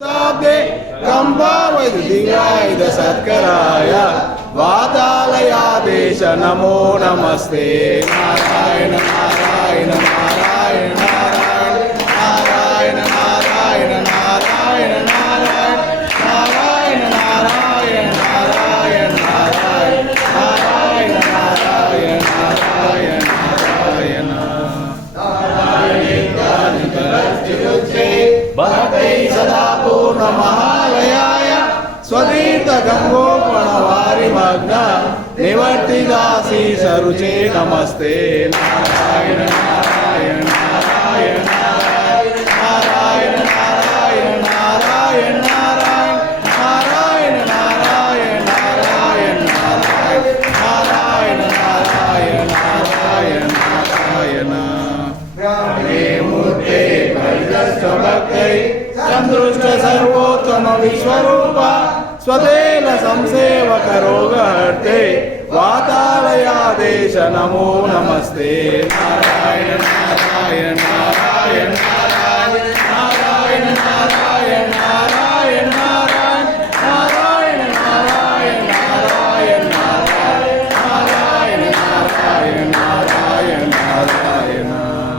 शाब्दे कंपावैदिवायुध सत्कराय वातालयादेश नमो नमस्ते। नारायण नारायण नारायण नारायण नारायण नारायण नारायण नारायण नारायण नारायण नारायण नारायण नारायण नारायण नारायण नारायण भक्ति सदा पूर्ण महालयाय स्वतीर्थ गंगोपणवारि मग्न निवर्तिदासी सरुचे नमस्ते। नारायण नारायण नारायण नारायण नारायण नारायण नारायण नारायण नारायण नारायण नारायण नारायण नारायण नारायण नारायण मूर्ते भक्तै संदृष्ट सर्वोत्तम विश्वरूप स्वदेल संसेवक रोगहर्ते वातालयादेश नमो नमस्ते। नारायण नारायण नारायण